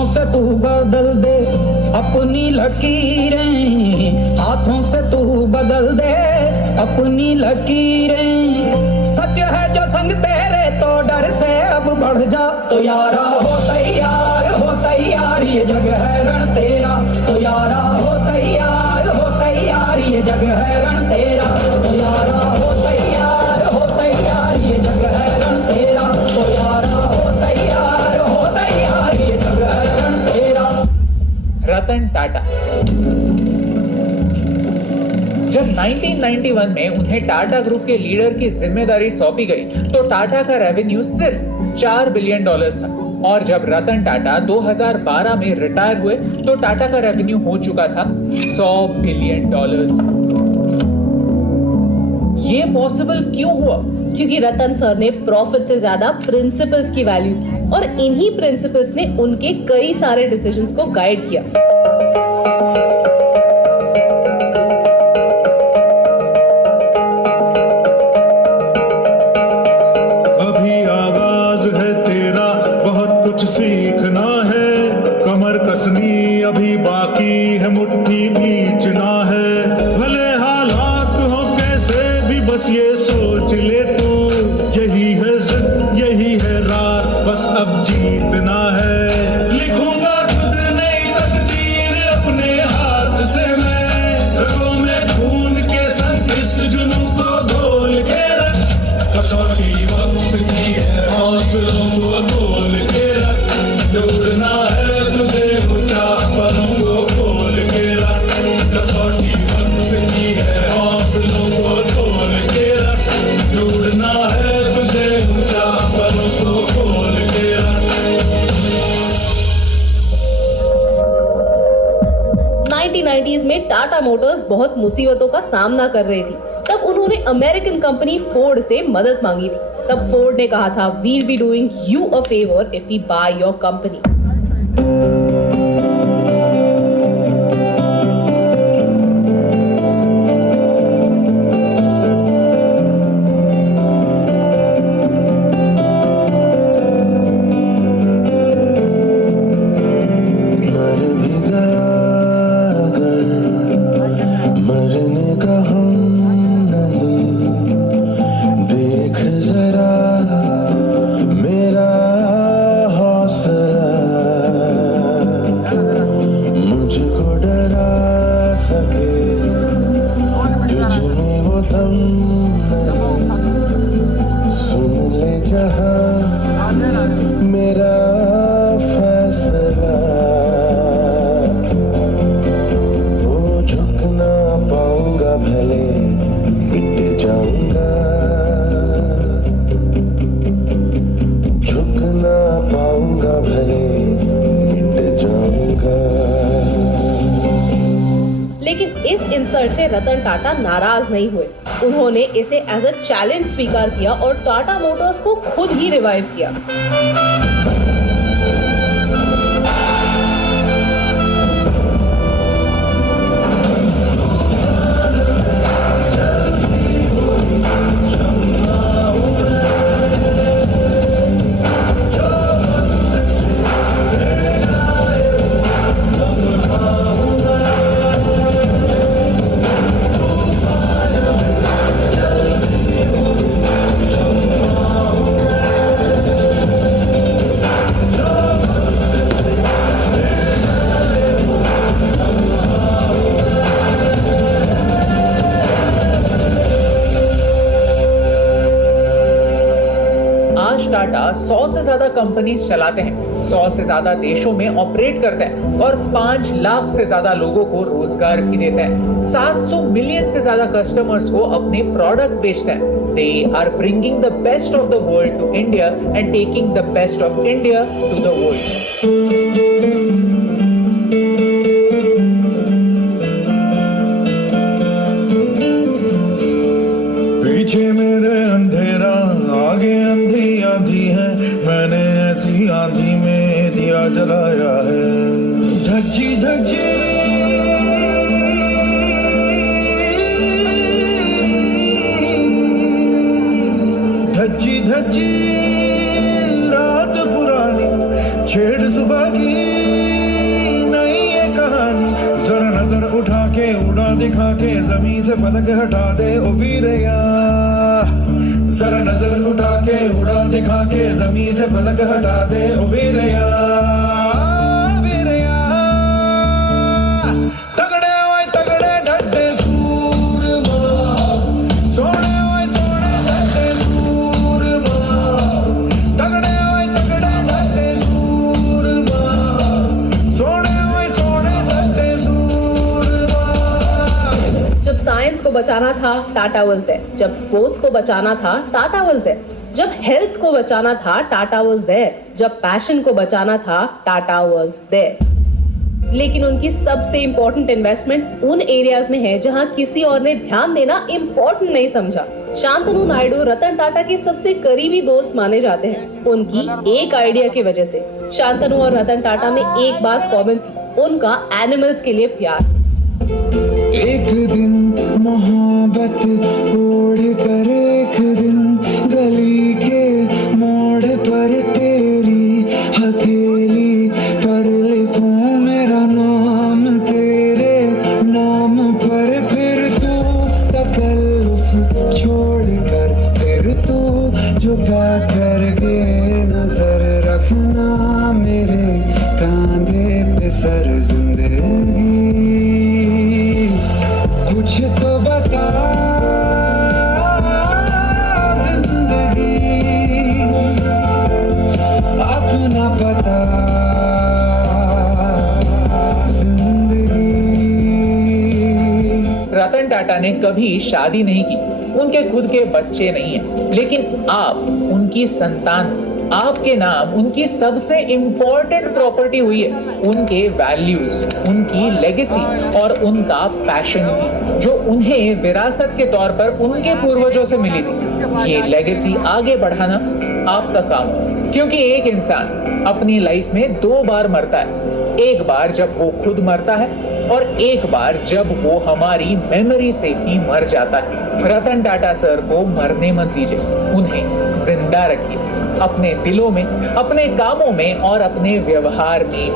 हाथों से तू बदल दे अपनी लकीरें, हाथों से तू बदल दे अपनी लकीरें। सच है जो संग तेरे तो डर से अब बढ़ जा, तो यारा हो तैयार ये जग है रण तेरा, तो यारा हो तैयार ये जग है रण तेरा, तो यारा हो तैयार ये जग है रण तेरा, तो यारा हो तैयार ये जग है रण तेरा। रतन टाटा। जब 1991 में उन्हें टाटा ग्रुप के लीडर की जिम्मेदारी सौंपी गई तो टाटा का रेवेन्यू सिर्फ $4 बिलियन था, और जब रतन टाटा 2012 में रिटायर हुए तो टाटा का रेवेन्यू हो चुका था $100 बिलियन। ये पॉसिबल क्यों हुआ? क्योंकि रतन सर ने प्रॉफिट से ज्यादा प्रिंसिपल्स की वैल्यू की, और इन्हीं प्रिंसिपल्स ने उनके कई सारे डिसीजंस को गाइड किया। अभी आगाज है तेरा, बहुत कुछ सीखना है, कमर कसनी अभी बाकी है, मुट्ठी भींचना है, भले हालात हो कैसे भी बस ये सोच ले तू, यही है जिद यही है रार, बस अब जीतना है। लिखूंगा खुद नई तकदीर अपने हाथ से मैं, रगों में खून के संग इस जुनून को घोल के रख, कसौटी वक्त की है हौसलों को तोल के रख, जोड़ना है तुझे ऊंचा परों को खोल के रख, कसौटी वक्त की है हौसलों को तोल के रख, जोड़ना है तुझे ऊंचा परों को खोल के रख। 1990s में टाटा मोटर्स बहुत मुसीबतों का सामना कर रही थी। तब उन्होंने अमेरिकन कंपनी फोर्ड से मदद मांगी थी। तब फोर्ड ने कहा था, we'll be doing you a favor if we buy your company. मर भी गया अगर मरने का हम नहीं, देख जरा मेरा हौसला, मुझको डरा सके तुझ में वो दम नहीं, सुन ले जहां मेरा फैसला, वो झुक ना पाऊंगा भले मिट जाऊंगा, झुक ना पाऊंगा भले मिट जाऊंगा। लेकिन इस इंसल्ट से रतन टाटा नाराज नहीं हुए। उन्होंने इसे एज अ चैलेंज स्वीकार किया और टाटा मोटर्स को खुद ही रिवाइव किया। टाटा 100 से ज्यादा कंपनीज चलाते हैं, 100 से ज्यादा देशों में ऑपरेट करते हैं और 5 लाख से ज्यादा लोगों को रोजगार भी देते हैं। 700 मिलियन से ज्यादा कस्टमर्स को अपने प्रोडक्ट बेचते हैं। They are bringing the best of the world to India and taking the best of India to the world. पीछे मेरे अंधेरा आगे अंधी आंधी है, मैंने ऐसी आंधी में दिया जलाया है। धज्जी धज्जी धज्जी धज्जी रात पुरानी छेड़ सुबह की, दिखा के जमीन से फलक हटा दे ओ वीरया, जरा नजर उठा के उड़ा दिखा के जमीन से फलक हटा दे ओ वीरया, वीरया। तगड़े ओए तगड़े डटे सूरमा, सोने ओए सोने सटे सूरमा, तगड़े ओए तगड़े डटे सूरमा, सोने ओए सोने सटे सूरमा। जब साइंस को बचाना था टाटा वाज देयर, जब स्पोर्ट्स को बचाना था टाटा वाज देयर, जब हेल्थ को बचाना था टाटा वाज देयर, जब पैशन को बचाना था टाटा वाज देयर। लेकिन उनकी सबसे इंपॉर्टेंट इन्वेस्टमेंट उन एरियाज में है जहां किसी और ने ध्यान देना इंपॉर्टेंट नहीं समझा। शांतनु नायडू रतन टाटा के सबसे करीबी दोस्त माने जाते हैं, उनकी एक आइडिया की वजह से। शांतनु और रतन टाटा में एक बात कॉमन थी, उनका एनिमल्स के लिए प्यार। एक दिन मोहब्बत ओढ़ कर एक दिन गली के मोड़ पर तेरी हथेली पर लिखूं मेरा नाम तेरे नाम पर, फिर तू तकल्लुफ छोड़ कर फिर तू झुका करके नजर रखना मेरे कांधे पे सर जिंदगी, कुछ तो बता जिंदगी, अपना पता जिंदगी। रतन टाटा ने कभी शादी नहीं की, उनके खुद के बच्चे नहीं हैं, लेकिन आप उनकी संतान, आपके नाम उनकी सबसे इंपॉर्टेंट प्रॉपर्टी हुई है। उनके वैल्यूज, उनकी लेगेसी और उनका पैशन भी, जो उन्हें विरासत के तौर पर उनके पूर्वजों से मिली थी। ये लेगेसी आगे बढ़ाना आपका काम है, क्योंकि एक इंसान अपनी लाइफ में 2 बार मरता है, एक बार जब वो खुद मरता है और एक बार जब वो हमारी मेमोरी से भी मर जाता है। रतन टाटा सर को मरने मत दीजिए, उन्हें जिंदा रखिए, अपने दिलों में, अपने कामों में और अपने व्यवहार में।